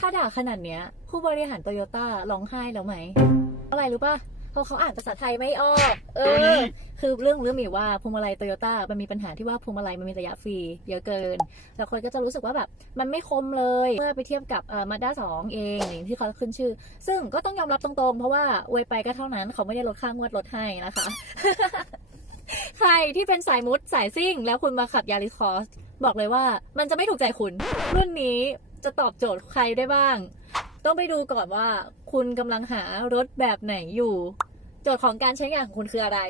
ถ้าด่าขนาดเนี้ย ผู้บริหารโตโยต้าร้องไห้แล้วไหม อะไรรู้ป่ะเพราะเขาอ่านภาษาไทยไม่ออก เออ คือเรื่องเรื่องมีอยู่ว่าพวงมาลัยโตโยต้ามันมีปัญหาที่ว่าพวงมาลัยมันมีระยะฟรีเยอะเกิน แล้วคนก็จะรู้สึกว่าแบบ มันไม่คมเลย เมื่อไปเทียบกับเอ่อมาด้าสองเองอย่างที่เขาขึ้นชื่อ ซึ่งก็ต้องยอมรับตรงๆ เพราะว่าอวยไปก็เท่านั้นเขาไม่ได้ลดค่างวดรถให้นะคะ ใครที่เป็นสายมุดสายซิ่ง แล้วคุณมาขับยาริสคอสบอกเลยว่ามันจะไม่ถูกใจคุณ รุ่นนี้ จะตอบโจทย์ใครได้บ้าง ต้องไปดูก่อนว่าคุณกำลังหารถแบบไหนอยู่ โจทย์ของการใช้งานของคุณคืออะไร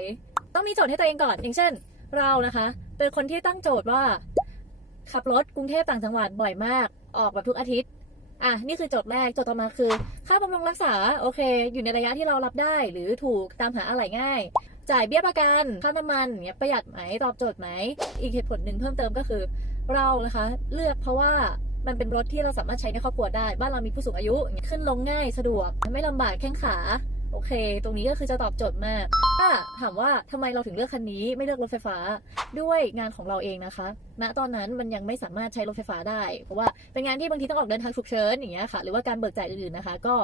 ต้องมีโจทย์ให้ตัวเองก่อน อย่างเช่น เรานะคะ เป็นคนที่ตั้งโจทย์ว่า ขับรถกรุงเทพต่างจังหวัดบ่อยมาก ออกแบบทุกอาทิตย์อะนี่คือโจทย์แรก โจทย์ต่อมาคือ ค่าบำรุงรักษา โอเค อยู่ในระยะที่เรารับได้ หรือถูกตามหาอะไหล่ง่าย จ่ายเบี้ยประกัน ค่าน้ำมันเนี่ยประหยัดไหม ตอบโจทย์ไหม อีกเหตุผลหนึ่งเพิ่มเติมก็คือ เรานะคะ เลือกเพราะว่า มันเป็นรถที่เราสามารถใช้ในครอบครัวได้ บ้านเรามีผู้สูงอายุ ขึ้นลงง่ายสะดวก ไม่ลำบากแข้งขา โอเค ตรงนี้ก็คือจะตอบโจทย์มาก ถ้าถามว่าทำไมเราถึงเลือกคันนี้ ไม่เลือกรถไฟฟ้า ด้วยงานของเราเองนะคะ ณ ตอนนั้นมันยังไม่สามารถใช้รถไฟฟ้าได้ เพราะว่าเป็นงานที่บางทีต้องออกเดินทางฉุกเฉินอย่างเงี้ยค่ะ หรือว่าการเบิกจ่ายอื่นๆนะคะ ก็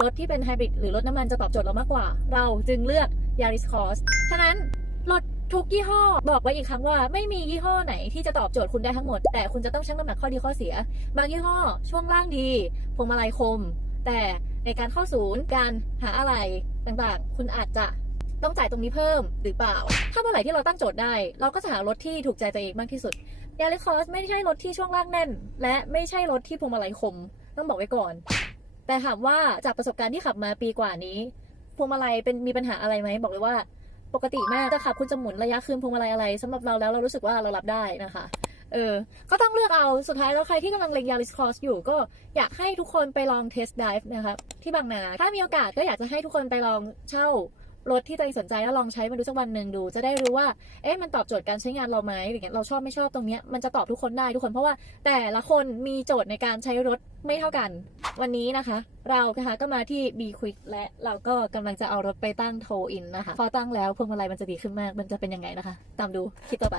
รถที่เป็นไฮบริดหรือรถน้ำมันจะตอบโจทย์เรามากกว่า เราจึงเลือก Yaris Cross ฉะนั้นรถ ทุกยี่ห้อบอกไว้อีกครั้งว่าไม่มียี่ห้อไหนที่จะตอบโจทย์คุณได้ทั้งหมด แต่คุณจะต้องชั่งน้ำหนักข้อดีข้อเสีย บางยี่ห้อช่วงล่างดีพวงมาลัยคม แต่ในการเข้าศูนย์การหาอะไรต่างๆ คุณอาจจะต้องจ่ายตรงนี้เพิ่มหรือเปล่า ถ้าเมื่อไหร่ที่เราตั้งโจทย์ได้ เราก็จะหารถที่ถูกใจตัวเองมากที่สุดยาริคอสไม่ใช่รถที่ช่วงล่างแน่น และไม่ใช่รถที่พวงมาลัยคม ต้องบอกไว้ก่อน แต่ถามว่าจากประสบการณ์ที่ขับมาปีกว่านี้พวงมาลัยเป็นมีปัญหาอะไรไหมบอกเลยว่า ปกติมากจะขับคุณจะหมุนระยะคืนพวงมาลัยอะไรสำหรับเราแล้วเรารู้สึกว่าเรารับได้นะคะ เออ ก็ต้องเลือกเอาสุดท้ายแล้วใครที่กำลังเล็งยาริสคอสอยู่ก็อยากให้ทุกคนไปลองเทสต์ไดฟ์นะคะที่บางนา ถ้ามีโอกาสก็อยากจะให้ทุกคนไปลองเช่า รถที่ตัวเองสนใจแล้วลองใช้มันดูสักวันหนึ่งดู จะได้รู้ว่า เอ๊ะมันตอบโจทย์การใช้งานเราไหมอย่างเงี้ยเราชอบไม่ชอบตรงเนี้ยมันจะตอบทุกคนได้ทุกคนเพราะว่าแต่ละคนมีโจทย์ในการใช้รถไม่เท่ากัน วันนี้นะคะ เรานะคะก็มาที่ B Quick และเราก็กำลังจะเอารถไปตั้งโทอินนะคะพอตั้งแล้วพวงมาลัยมันจะดีขึ้นมากมันจะเป็นยังไงนะคะ ตามดูคลิปต่อไป